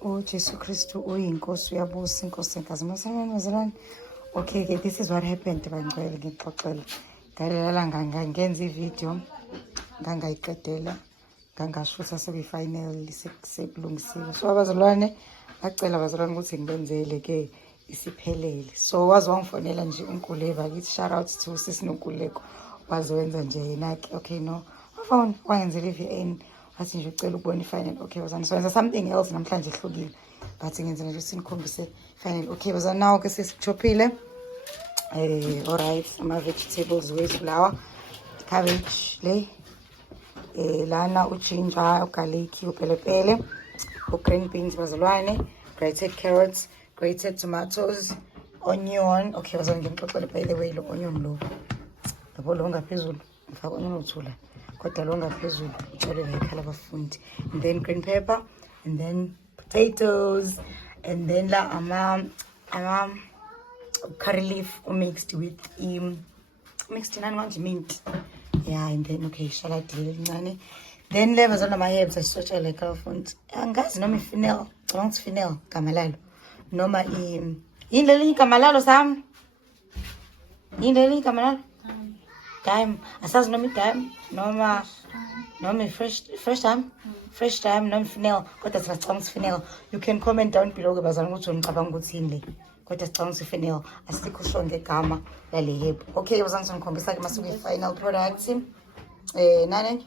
uJesu Kristu uyinkosi, uyabusa inkosi enkazi masamani. Okay, this is what happened bangcwele, ngixoxela ngalelala ngenza ivideo ngangayiqedela ngangashutha sekuyi-final sekulungisiwe. So abazalwane bacela abazalwane ukuthi ngibenzele ke isiphelele. So waze wangifonela nje uNkululeko, kithi shout out to sisiNonkululeko, waze wenza nje yena-ke okay no phone wangenzela i-VN wathi nje ucela ukubona i-final. Okay bazana, so wenza something else namhlanje ehlukile but ngenzela nje sinikhombise final. Okay bazana, now ke sesichophile alright, ama-vegetables wethu lawa, cabbage le, lana ujinja, ugarlic, upelepele, green beans bazalwane, grated carrots, grated tomatoes, onion. Okay bazalwane, ngimxoxele by the way lo onion lo yabo lo ngaphezulu ngifaka onion uthula kodwa lo ngaphezulu uthole la ikhala abafundi, and then green pepper, and then potatoes, and then la ama curry leaf mixed with mixed in mint, yeah, and then okay salad lincane, then le bazona ama herbs asishotsha like abafundi angazi noma ifinel, ngicabanga ukuthi finel igama lalo noma yini leli igama lalo sami, yini leli igama lalo time asazi noma time noma fresh time noma finel kodwa singacabanga ukuthi finel. You can comment down below ke bazana ukuthi unicabanga ukuthi yini le kodwa sicabanga ukuthi finel, asikho sho ngegama lale herb. Okay bazana, ngikhombisa ke masuku i-final product nani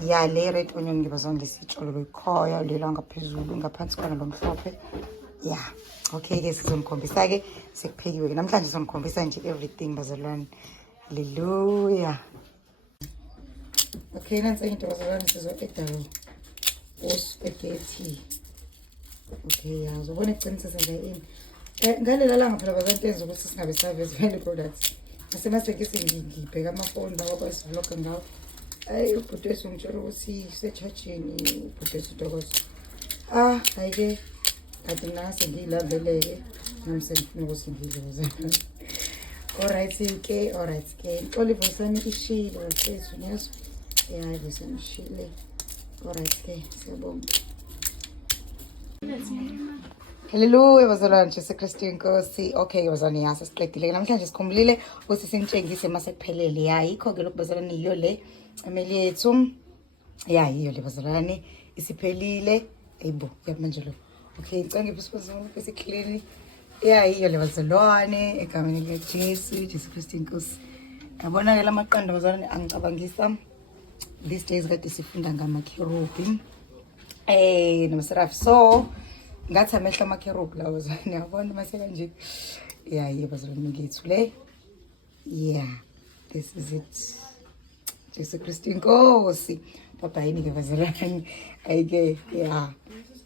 le red onion ngibazona lesitsholo loyikhoya lela ngaphezulu ngaphansi kwana lo mhlophe, yeah. Okay ke sizomkhombisa ke sekuphekiwe ke namhlanje, sizomkhombisa nje everything bazalwane. Hallelujah. Okay, nansi into bazalwane, sizo-eda spaghetti. Okay, ya uzobona ekuqinisisa nje ini ngalela langa phela bazantu enza ukuthi singabe savezi value products. Asemasekisi ngibheka amafoni lawa kwasivlogger ngawo. Hayi ubhuti wethu ngitshela ukuthi sechurchini, ubhuti wethu uDokozo. Hayi ke kade mina sengiyilaveleke nami sengifuna ukuthi ngidle bazalwane. Alright ke olive sami ishile wethu neso, yeah besemshile. Alright ke siyabonga. Hallelujah bazalwane, Jesu Kristu inkosi. Okay bazalwane, yasa siqedile namhlanje, sikhumbulile ukuthi sinitshengise masekuphelele. Ya yikho ke lokhu bazalwane, yiyo le emeli yethu, ya yiyo le bazalwane isiphelile. Eyibo yaphamanje lo. Okay ngicela ngibusiphoza bese clean. Ya yiyo le bazalwane egameni Jesu Kristu inkosi. Yabona ke lamaqanda bazalwane angicabangisa these days kade sifunda ngama-cherubim nomaserafi, so ngathi amehla ama-cherub lawo bazalwane, yabona mase kanje. Yeah yiyo bazalwane ngithu le, yeah this is it. Jesu Kristu inkosi. Bye-bye ke bazalwane, ayike, yeah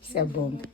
siyabonga.